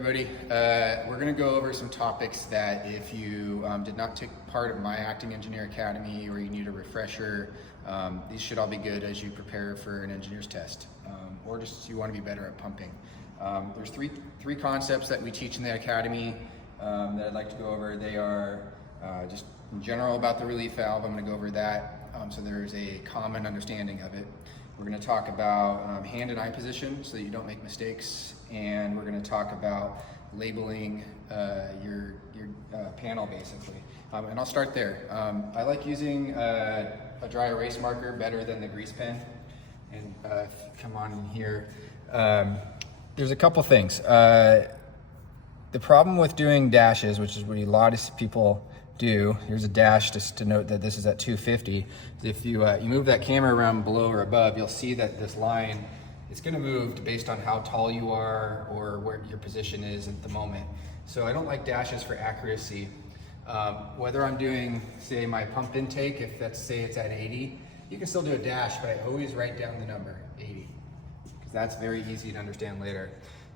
Everybody, we're going to go over some topics that if you did not take part of my Acting Engineer Academy or you need a refresher, these should all be good as you prepare for an engineer's test, or just you want to be better at pumping. There's three concepts that we teach in the academy that I'd like to go over. They are just in general about the relief valve. I'm going to go over that so there's a common understanding of it. We're going to talk about hand and eye position so that you don't make mistakes, and we're going to talk about labeling your panel basically. And I'll start there. I like using a dry erase marker better than the grease pen. And if you come on in here, there's a couple things. The problem with doing dashes, which is what a lot of people do, here's a dash just to note that this is at 250. If you move that camera around below or above, you'll see that this line is going to move based on how tall you are or where your position is at the moment. So I don't like dashes for accuracy. Whether I'm doing, say, my pump intake, if let's say it's at 80, you can still do a dash, but I always write down the number 80 because that's very easy to understand later.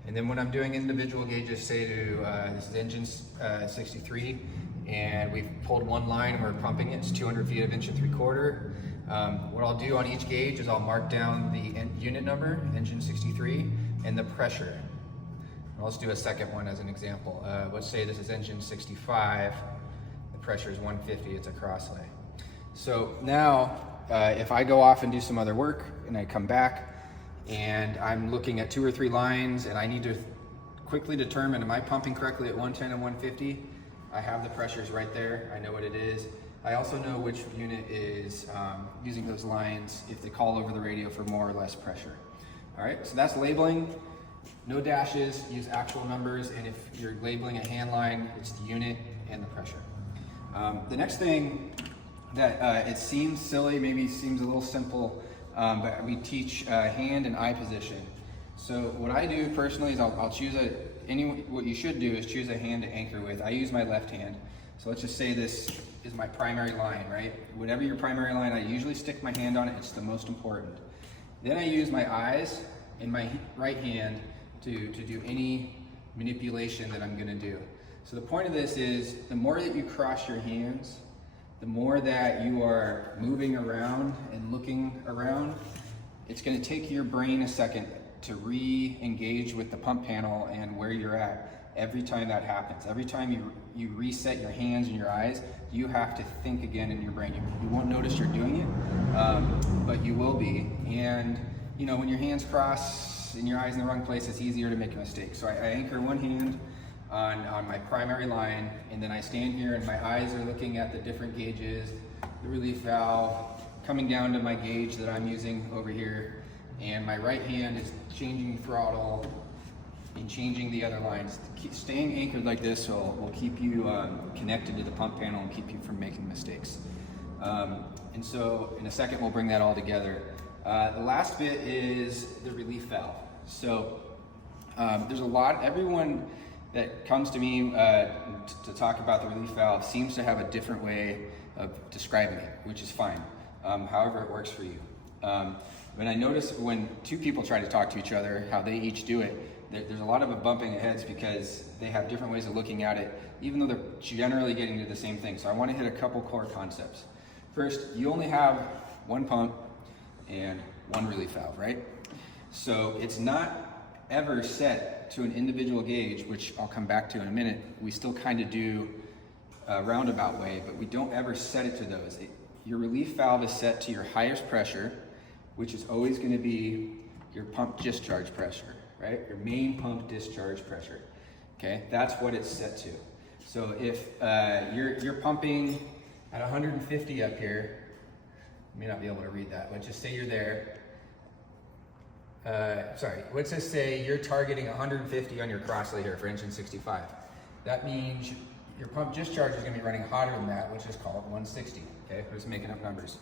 And then when I'm doing individual gauges, say to this is engine 63, and we've pulled one line and we're pumping it, it's 200 feet of 1 3/4. What I'll do on each gauge is I'll mark down the unit number, engine 63, and the pressure. I'll just do a second one as an example. Let's say this is engine 65, the pressure is 150, it's a crosslay. So now, if I go off and do some other work and I come back and I'm looking at 2 or 3 lines and I need to quickly determine, am I pumping correctly at 110 and 150? I have the pressures right there, I know what it is. I also know which unit is using those lines if they call over the radio for more or less pressure. All right, so that's labeling. No dashes, use actual numbers, and if you're labeling a hand line, it's the unit and the pressure. The next thing that it seems silly, maybe seems a little simple, but we teach hand and eye position. So what I do personally is I'll choose what you should do is choose a hand to anchor with. I use my left hand. So let's just say this is my primary line, right? Whatever your primary line, I usually stick my hand on it. It's the most important. Then I use my eyes and my right hand to do any manipulation that I'm gonna do. So the point of this is the more that you cross your hands, the more that you are moving around and looking around, it's gonna take your brain a second to re-engage with the pump panel and where you're at every time that happens. Every time you reset your hands and your eyes, you have to think again in your brain. You won't notice you're doing it, but you will be. And you know, when your hands cross and your eyes in the wrong place, it's easier to make a mistake. So I anchor one hand on my primary line, and then I stand here and my eyes are looking at the different gauges, the relief valve, coming down to my gauge that I'm using over here, and my right hand is changing throttle and changing the other lines. Staying anchored like this will keep you connected to the pump panel and keep you from making mistakes. And so in a second we'll bring that all together. The last bit is the relief valve. So there's a lot, everyone that comes to me to talk about the relief valve seems to have a different way of describing it, which is fine, however it works for you. When I notice when two people try to talk to each other, how they each do it, there's a lot of a bumping of heads because they have different ways of looking at it, even though they're generally getting to the same thing. So I want to hit a couple core concepts. First, you only have one pump and one relief valve, right? So it's not ever set to an individual gauge, which I'll come back to in a minute. We still kind of do a roundabout way, but we don't ever set it to those. Your relief valve is set to your highest pressure, which is always going to be your pump discharge pressure, right? Your main pump discharge pressure, okay? That's what it's set to. So if you're pumping at 150 up here, you may not be able to read that. Let's just say you're there. Let's just say you're targeting 150 on your crosslay here for engine 65. That means your pump discharge is going to be running hotter than that, which is called 160, okay? We're just making up numbers.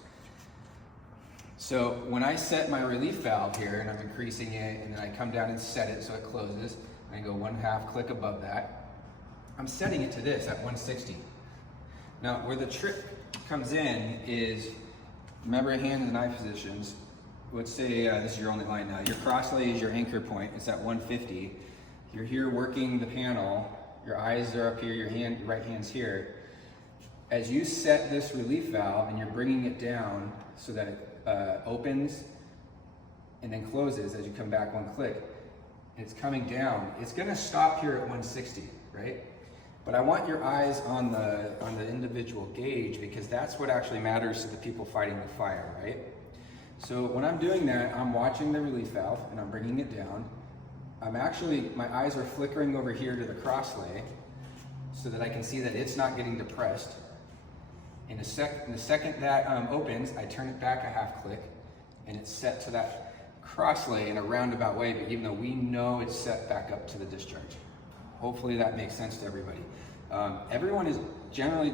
So when I set my relief valve here and I'm increasing it and then I come down and set it so it closes, and I go 1/2 click above that, I'm setting it to this at 160. Now where the trick comes in is, remember hand and eye positions. Let's say this is your only line now. Your crosslay is your anchor point, it's at 150. You're here working the panel, your eyes are up here, your right hand's here. As you set this relief valve and you're bringing it down so that it opens and then closes as you come back one click, it's coming down. It's gonna stop here at 160, right? But I want your eyes on the individual gauge, because that's what actually matters to the people fighting the fire, right? So when I'm doing that, I'm watching the relief valve and I'm bringing it down. My eyes are flickering over here to the crosslay so that I can see that it's not getting depressed. In the second that opens, I turn it back a half click and it's set to that crosslay in a roundabout way, but even though we know it's set back up to the discharge. Hopefully that makes sense to everybody. Everyone is generally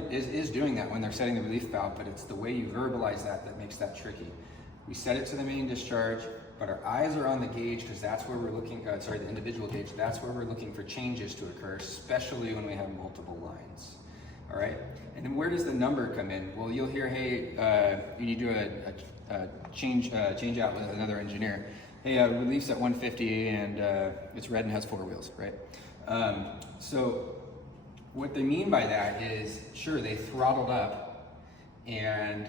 doing that when they're setting the relief valve, but it's the way you verbalize that makes that tricky. We set it to the main discharge, but our eyes are on the gauge because that's where we're looking, the individual gauge, that's where we're looking for changes to occur, especially when we have multiple lines. All right, and then where does the number come in? Well, you'll hear, hey, you need to do a change out with another engineer. Hey, relief's at 150 and it's red and has 4 wheels, right? So what they mean by that is, sure, they throttled up and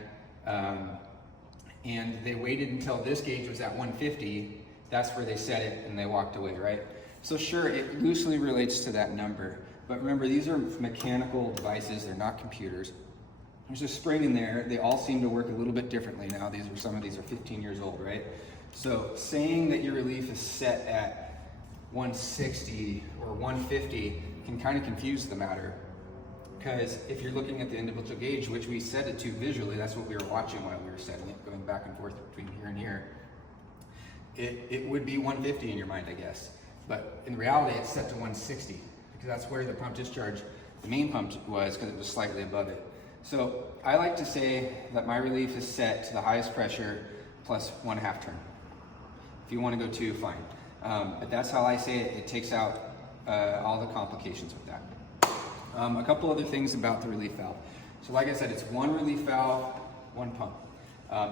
they waited until this gauge was at 150. That's where they set it and they walked away, right? So sure, it loosely relates to that number. But remember, these are mechanical devices, they're not computers. There's a spring in there. They all seem to work a little bit differently now. Some of these are 15 years old, right? So saying that your relief is set at 160 or 150 can kind of confuse the matter. Because if you're looking at the individual gauge, which we set it to visually, that's what we were watching while we were setting it, going back and forth between here and here, it would be 150 in your mind, I guess. But in reality, it's set to 160. Because that's where the pump discharge, the main pump was, because it was slightly above it. So I like to say that my relief is set to the highest pressure plus 1/2 turn. If you want to go 2, fine. But that's how I say it. It takes out all the complications with that. A couple other things about the relief valve. So like I said, it's one relief valve, one pump.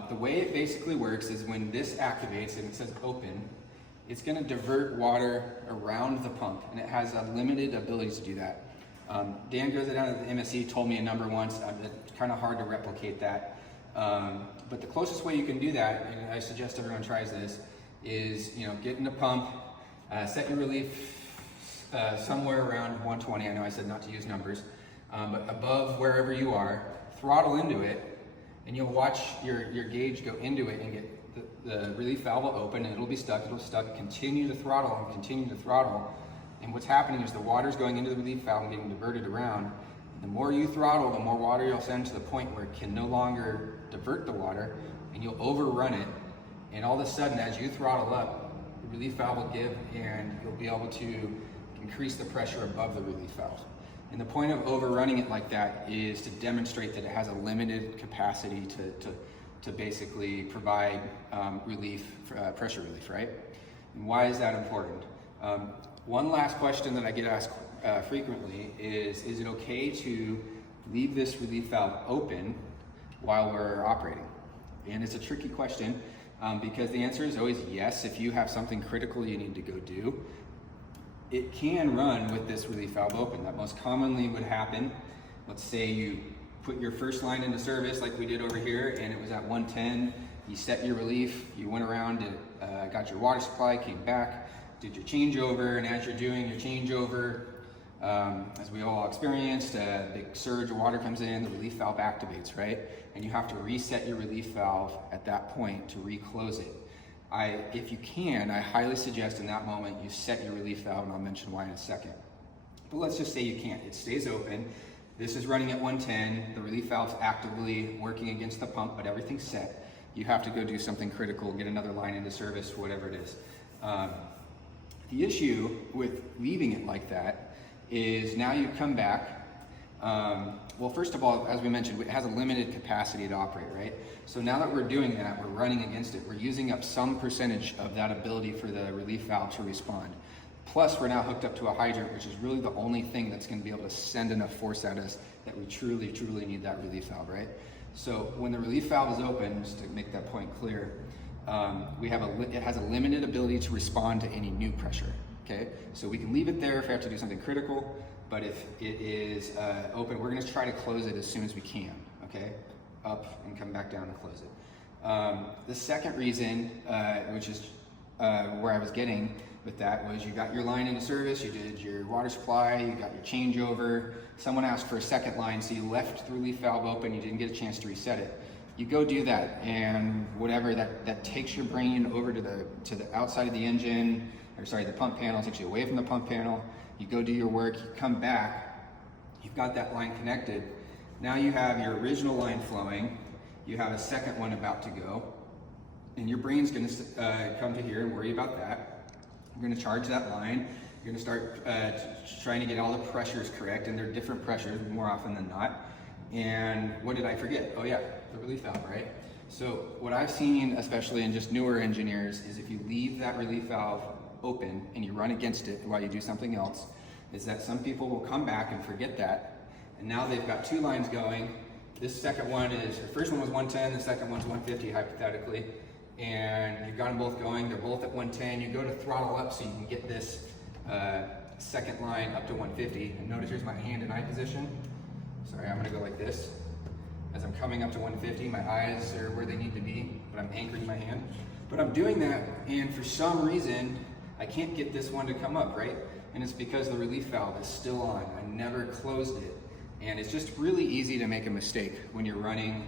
The way it basically works is when this activates and it says open, it's going to divert water around the pump, and it has a limited ability to do that. Dan goes down at the MSC, told me a number once. It's kind of hard to replicate that. But the closest way you can do that, and I suggest everyone tries this, is get in the pump, set your relief somewhere around 120. I know I said not to use numbers, but above wherever you are, throttle into it, and you'll watch your gauge go into it and get the relief valve will open and it'll be stuck, continue to throttle and continue to throttle. And what's happening is the water's going into the relief valve and getting diverted around. The more you throttle, the more water you'll send to the point where it can no longer divert the water and you'll overrun it. And all of a sudden, as you throttle up, the relief valve will give and you'll be able to increase the pressure above the relief valve. And the point of overrunning it like that is to demonstrate that it has a limited capacity to basically provide pressure relief, right? And why is that important? One last question that I get asked frequently is it okay to leave this relief valve open while we're operating? And it's a tricky question because the answer is always yes. If you have something critical you need to go do, it can run with this relief valve open. That most commonly would happen. Let's say you put your first line into service like we did over here and it was at 110, you set your relief, you went around and got your water supply, came back, did your changeover, and as you're doing your changeover, as we all experienced, a big surge of water comes in, the relief valve activates, right? And you have to reset your relief valve at that point to reclose it. If you can, I highly suggest in that moment you set your relief valve, and I'll mention why in a second. But let's just say you can't. It stays open. This is running at 110. The relief valve's actively working against the pump, but everything's set. You have to go do something critical, get another line into service, whatever it is. The issue with leaving it like that is now you come back. Well, first of all, as we mentioned, it has a limited capacity to operate, right? So now that we're doing that, we're running against it. We're using up some percentage of that ability for the relief valve to respond. Plus, we're now hooked up to a hydrant, which is really the only thing that's going to be able to send enough force at us that we truly, truly need that relief valve, right? So when the relief valve is open, just to make that point clear, it has a limited ability to respond to any new pressure, okay? So we can leave it there if we have to do something critical, but if it is open, we're gonna try to close it as soon as we can, okay? Up and come back down and close it. The second reason, which is where I was getting with that, was you got your line into service, you did your water supply, you got your changeover, someone asked for a second line, so you left the relief valve open, you didn't get a chance to reset it. You go do that, and whatever, that takes your brain over to the outside of the engine, or sorry, the pump panel, takes you away from the pump panel. You go do your work, you come back, you've got that line connected. Now you have your original line flowing, you have a second one about to go, and your brain's gonna come to here and worry about that. You're gonna charge that line, you're gonna start trying to get all the pressures correct, and they're different pressures more often than not. And what did I forget? Oh yeah, the relief valve, right? So what I've seen, especially in just newer engineers, is if you leave that relief valve open and you run against it while you do something else, is that some people will come back and forget that, and now they've got two lines going. This second one is, the first one was 110, the second one's 150 hypothetically, and you've got them both going, they're both at 110, you go to throttle up so you can get this second line up to 150, and notice here's my hand in eye position. Sorry, I'm gonna go like this. As I'm coming up to 150, my eyes are where they need to be, but I'm anchoring my hand. But I'm doing that, and for some reason, I can't get this one to come up, right? And it's because the relief valve is still on. I never closed it. And it's just really easy to make a mistake when you're running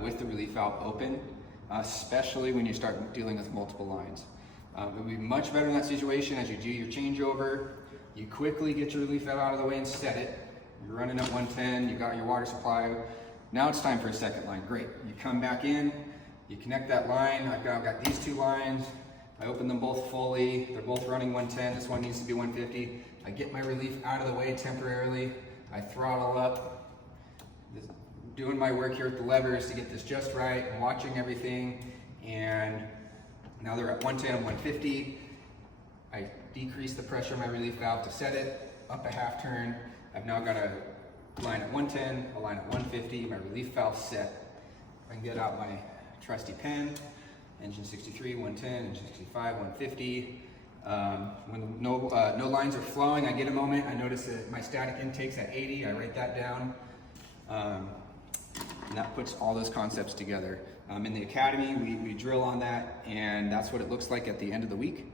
with the relief valve open, especially when you start dealing with multiple lines. It would be much better in that situation as you do your changeover. You quickly get your relief valve out of the way and set it. You're running at 110, you got your water supply. Now it's time for a second line. Great. You come back in, you connect that line. I've got these two lines. I open them both fully. They're both running 110. This one needs to be 150. I get my relief out of the way temporarily. I throttle up, doing my work here with the levers to get this just right. I'm watching everything, and now they're at 110 and 150. I decrease the pressure of my relief valve to set it up a half turn. I've now got a line at 110, a line at 150, my relief valve set. I can get out my trusty pen, engine 63, 110, engine 65, 150. When no lines are flowing, I get a moment, I notice that my static intake's at 80, I write that down. And that puts all those concepts together. In the academy, we drill on that, and that's what it looks like at the end of the week.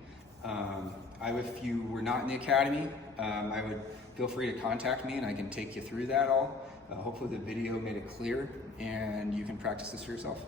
If you were not in the academy, I would feel free to contact me and I can take you through that all. Hopefully the video made it clear and you can practice this for yourself.